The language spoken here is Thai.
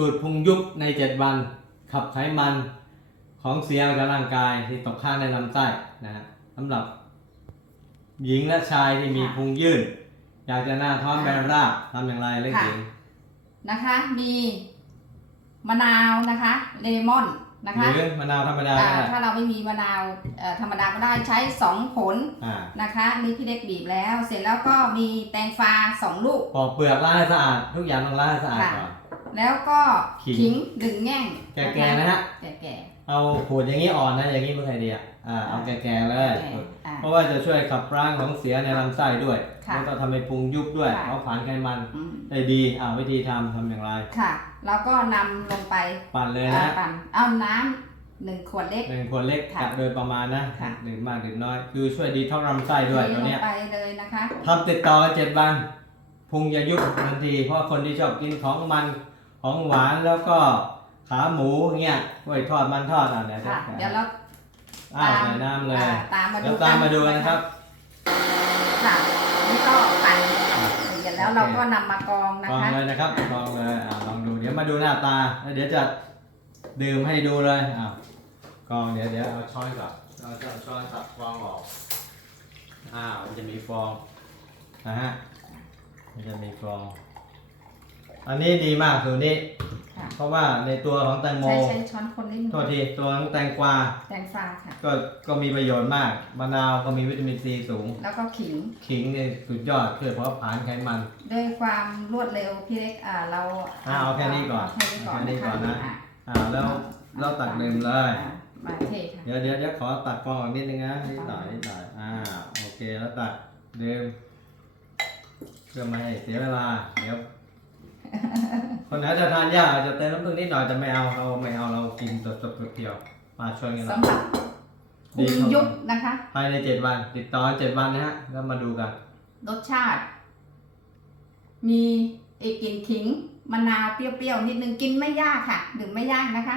สูตรพุงยุบใน 7 วัน ขับไขมันของเสียกับร่างกายที่ตกค้างในลำไส้นะฮะสำหรับ หญิงและชายที่มีค่ะ พุงยื่น อยากจะหน้าท้องแบนราบทำอย่างไรเล็กค่ะหญิงนะคะ มีมะนาวนะคะ เลมอนนะคะหรือมะนาวธรรมดาอ่าก็ได้ถ้าเราไม่มีมะนาวเอ่อธรรมดาก็ได้ใช้สองผลอ่านะคะนี่พี่เล็กบีบแล้ว เสร็จแล้วก็มีแตงฟ้าสองลูก ปอกเปลือกล้างให้สะอาด ทุกอย่างต้องล้างให้สะอาดค่ะ ก่อน แล้วก็ขิง ขิงหนึ่งแง่งแก่ๆนะฮะแก่เอาขูดอย่างนี้อ่อนนะอย่างนี้เมื่อไงดีอะอ่าเอาแก่ๆเลยแก่ๆอ่าเพราะว่าจะช่วยขับล้างของเสียในลำไส้ด้วยค่ะแล้วก็ทำให้พุงยุบด้วยค่ะเพราะผ่านไขมันอืมได้ดีอ่าวิธีทำทำอย่างไร ค่ะ แล้วก็นำลงไปปั่นเลยอ่านะปั่นเอาน้ำหนึ่งขวดเล็ก หนึ่งขวดเล็กค่ะกะโดยประมาณนะค่ะ ดื่มมากดื่มน้อย คือช่วยดีท้องลำไส้ด้วยเทตัวลเนี้งยไปเลยนะคะ ทำติดต่อกันเจ็ดวันพุงจะยุบทันที เพราะคนที่ชอบกินของมัน ของหวานแล้วก็ขาหมูเงี้ยกล้วยทอดมันทอดอะเนี่ยค่ะเดี๋ยวเราอ้าวใส่น้ำเลยอ่าตามมาดูแล้วตามมาดูกันนะครับ ค่ะนี่ก็ปั่นเสร็จแล้วเราก็นำมากรองนะลองคะเลยนะครับลองเลยอ่าลองดูเดี๋ยวมาดูหน้าตาแล้วเดี๋ยวจะดื่มให้ดูเลยอ้าวกรองเดี๋ยวเดี๋ยวเอาช้อนก่อนเราจะเอาช้อนตักฟองออกอ้าวมันจะมีฟองนะฮะมันจะมีฟอง อันนี้ดีมากสูตรนี้ ค่ะเพราะว่าในตัวของแตงโม ใช้ใช้ช้อนคนนิดนึงโทษทีตัวของแตงกวา แตงฟ้าค่ะ ก็ก็มีประโยชน์มาก มะนาวก็มีวิตามินซีสูง แล้วก็ขิงขิงเนี่ยสุดยอดช่วยเผาผลาญไขมัน ด้วยความรวดเร็วพี่เล็กอ่าเราอ่าเอาแค่นี้ก่อนเาแค่นี้ก่อนเอาแค่นี้ก่อนนะคอ่าแล้วเราตักดื่มเลย อ่ามาเทค่ะ เดี๋ยวเดี๋ยวเดี๋ยวขอตัดฟองออกนิดนึงนะนิดหน่อยนิดหน่อยอ่าโอเคแล้วตัดดื่มเพื่อไม่ให้เสียเวลา เดี๋ยว คนไหนจะทานยากอาจจะเติมน้ำผึ้งนิดหน่อยแต่ไม่เอาเราไม่เอาเรากินสดๆเพียวๆมาชวนกันเราสำหรับดีคุครัณบยุบนะคะ ภายในเจ็ดวัน ติดต่อเจ็ดวันนะฮะแล้วมาดูกัน รสชาติ มีเอกลิ่นขิงมะนาวเปรี้ยวๆนิดนึงกินไม่ยากค่ะ ดื่มไม่ยากนะคะ